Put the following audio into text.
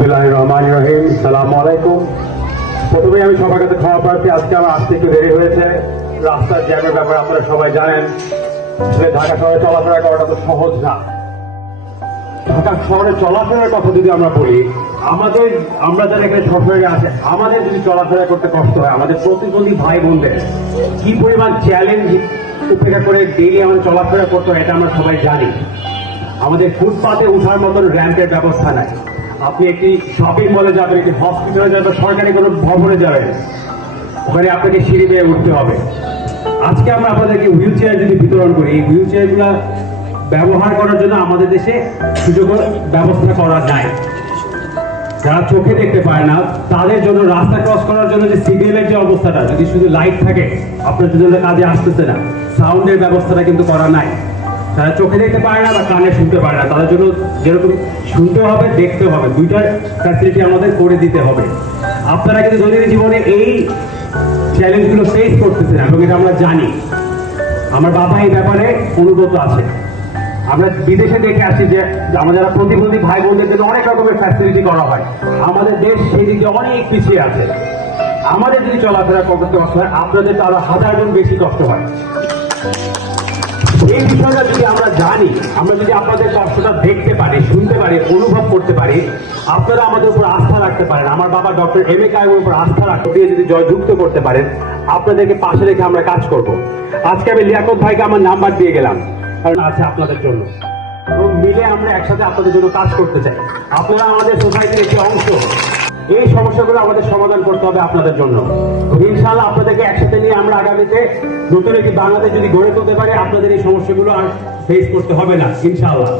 বিসমিল্লাহির রহমানির রহিম। আসসালামু আলাইকুম। প্রথমে আমি সবার কাছে ক্ষমা প্রার্থী, আজকে আমার আসতে একটু দেরি হয়েছে। রাস্তার জ্যামের ব্যাপারে আপনারা সবাই জানেন। ঢাকা শহরে চলাফেরা করাটা তো সহজ না। ঢাকা শহরে চলাফেরার কথা যদি আমরা বলি, আমরা যারা এখানে সফরে আছে, আমাদের যদি চলাফেরা করতে কষ্ট হয়, আমাদের প্রতিবন্ধী ভাই বোনদের কি পরিমাণ চ্যালেঞ্জ উপেক্ষা করে ডেইলি আমাদের চলাফেরা করতে হয়, এটা আমরা সবাই জানি। আমাদের ফুটপাতে উঠার মতন র্যাম্পের ব্যবস্থা নাই। আপনি একটি শপিং মলে যাবেন, একটি হসপিটালে যাবেন, সরকারি কোনো ভবনে যাবেন, ওখানে আপনাকে সিঁড়ি বেয়ে উঠতে হবে। আজকে আমরা আপনাদেরকে হুইল চেয়ার যদি বিতরণ করি, এই হুইল চেয়ারগুলো ব্যবহার করার জন্য আমাদের দেশে সুযোগ ব্যবস্থা করা নাই। যারা চোখে দেখতে পায় না, তাদের জন্য রাস্তা ক্রস করার জন্য যে সিগন্যালের যে অবস্থাটা, যদি শুধু লাইট থাকে, আপনার জন্য কাজে আসতেছে না, সাউন্ডের ব্যবস্থাটা কিন্তু করা নাই। যারা চোখে দেখতে পারে না বা কানে শুনতে পারে না, তাদের জন্য যেরকম শুনতে হবে, দেখতে হবে, দুইটার ফ্যাসিলিটি আমাদের করে দিতে হবে। আপনারা কিন্তু দৈনন্দিন জীবনে এই চ্যালেঞ্জগুলো ফেস করতেছেন এবং এটা আমরা জানি। আমার বাবা এই ব্যাপারে অনুগত আছে। আমরা বিদেশে দেখে আসি যে আমাদের যারা প্রতিবন্ধী ভাই বোনদের জন্য অনেক রকমের ফ্যাসিলিটি করা হয়। আমাদের দেশ সেই দিকে অনেক পিছিয়ে আছে। আমাদের যদি চলাফেরা করতে কষ্ট হয়, আপনাদের তো আরো হাজার গুণ বেশি কষ্ট হয়। এই বিষয়টা যদি আমরা জানি, আমরা যদি আপনাদের কষ্টটা দেখতে পারি, শুনতে পারি, অনুভব করতে পারি, আপনারা আমাদের উপর আস্থা রাখতে পারেন। আমার বাবা ডক্টর এম এ কাইমের উপর আস্থা রাখতে দিয়ে যদি জয়যুক্ত করতে পারেন, আপনাদেরকে পাশে রেখে আমরা কাজ করব। আজকে আমি লিয়াকত ভাইকে আমার নাম্বার দিয়ে গেলাম, কারণ আছে আপনাদের জন্য, এবং মিলে আমরা একসাথে আপনাদের জন্য কাজ করতে চাই। আপনারা আমাদের সোসাইটির একটি অংশ। এই সমস্যাগুলো আমাদের সমাধান করতে হবে আপনাদের জন্য। ইনশাআল্লাহ আপনাদেরকে একসাথে নিয়ে আমরা আগামীতে নতুন একটি বাংলাদেশ যদি গড়ে তুলতে পারি, আপনাদের এই সমস্যাগুলো আর ফেস করতে হবে না ইনশাআল্লাহ।